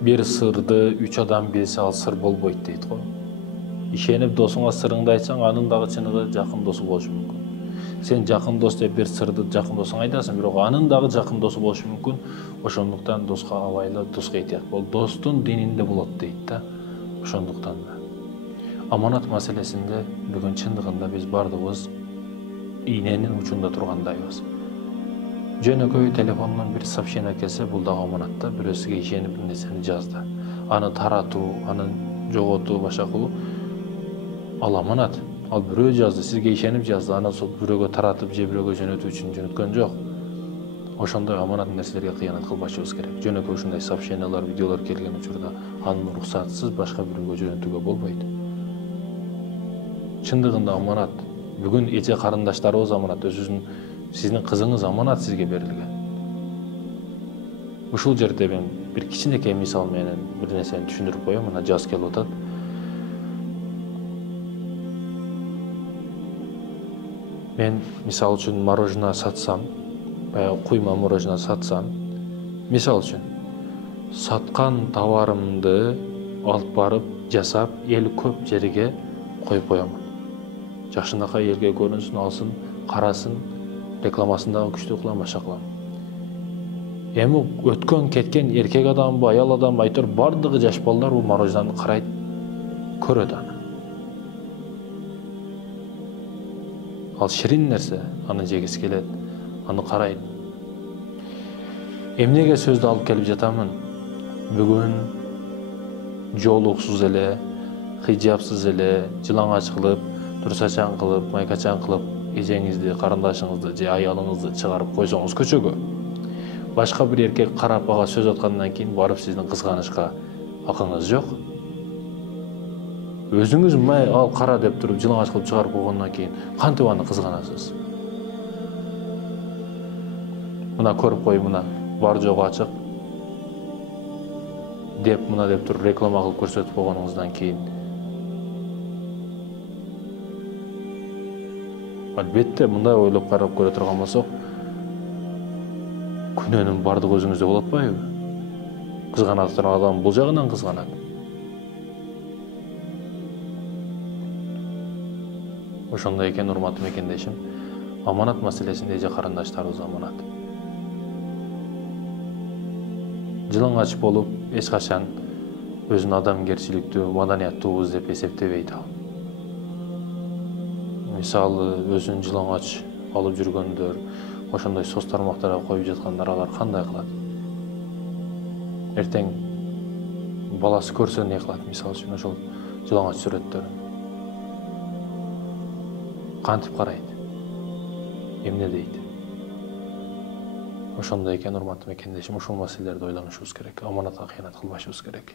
Bir sırды 3 адам bilse ал сыр болбойт дейт го. Ишенип досуңа сырыңды айтсаң, анын дагы чыныгы жакын досу болушу мүмкүн. Сен жакын дос деп бир сырды жакын досуңа айтасың, бирок анын дагы жакын досу болушу мүмкүн. Ошондуктан доска абайла, доска этият бол. Достун дининде болот дейт да. Ошондуктан да. Аманат маселесинде бүгүн чындыгында биз бардыгыбыз ийненин учунда тургандайбыз. Жөнөкөй телефондон бир сообщение келсе, бул дагы аманатта бирөөсүгө ишенип бир нерсени жазды. Аны таратуу, аны жоготуу, башка кылуу ал аманат. Ал бирөө жазды, сизге ишенип жазды, аны сол бирөөгө таратып же бирөөгө жөнөтүү үчүн жөнөткөн жок. Ошондой аманат нерселерге кыянат кылбашыбыз керек. Жөнөкөй ушундай сообщениялар, видеолор келген учурда анын уруксатысыз башка бирөөгө жөнөтүүгө болбойт. Чындыгында аманат. Бүгүн эже карындаштарыбыз аманат, сиздин кызыңыз аманат сизге берилген. Ушул жерде мен бир кичинекей мисал менен бир нерсени түшүндүрүп коем, мына жаз келип атат. Мен мисал үчүн мороженое сатсам, баягы куйма мороженое сатсам, мисал үчүн саткан товарымды алып барып жасап, эл көп жерге коюп коем. Жакшынакай элге көрүнсүн, алсын, карасын, рекламасын дагы күчтүү кылам, башка кылам. Эми өткөн кеткен эркек адамбы, аял адамбы, айтор бардыгы жаш балдар бул мороженени карайт, көрөт аны. Ал ширин нерсе, аны жегиси келет, аны карайт. Эмнеге сөздү алып келип жатамын? Бүгүн жоолуксуз эле, хижапсыз эле, жылаңач кылып, турсачан кылып, майкачан кылып, эжеңизди, карындашыңызды же аялыңызды чыгарып койсоңуз көчөгө, башка бир эркек карап ага сөз аткандан кийин барып сиздин кызганышка акыңыз жок. Өзүңүз май ал кара деп туруп жылаңач кылып чыгарып койгондон кийин кантип аны кызганасыз? Мына көрүп кой, мына бар жогу ачык деп мына деп туруп реклама кылып көрсөтүп койгонуңуздан кийин албетте мындай ойлоп карап көрө турган болсок, күнөөнүн бардыгы өзүңүздө болот атпайбы? Кызганат турган адам бул жагынан кызганат. Ошондой экен, урматтуу мекендешим, аманат маселесинде эже карындаштарыбыз аманат. Жылаңач болуп, эч качан өзүн адамгерчиликтүү, маданияттуубуз деп эсептебейт ал. Мисалы, өзүн жылаңач алып жүргөндөр, ошондой соц тармактарга коюп жаткандар, алар кандай кылат? Эртең баласы көрсө эмне кылат? Мисалы үчүн ошол жылаңач сүрөттөрүн кантип карайт? Эмне дейт? Ошондой экен, урматтуу мекендешим, ушул маселелерди ойлонушубуз керек. Аманатка кыянат кылбашыбыз керек.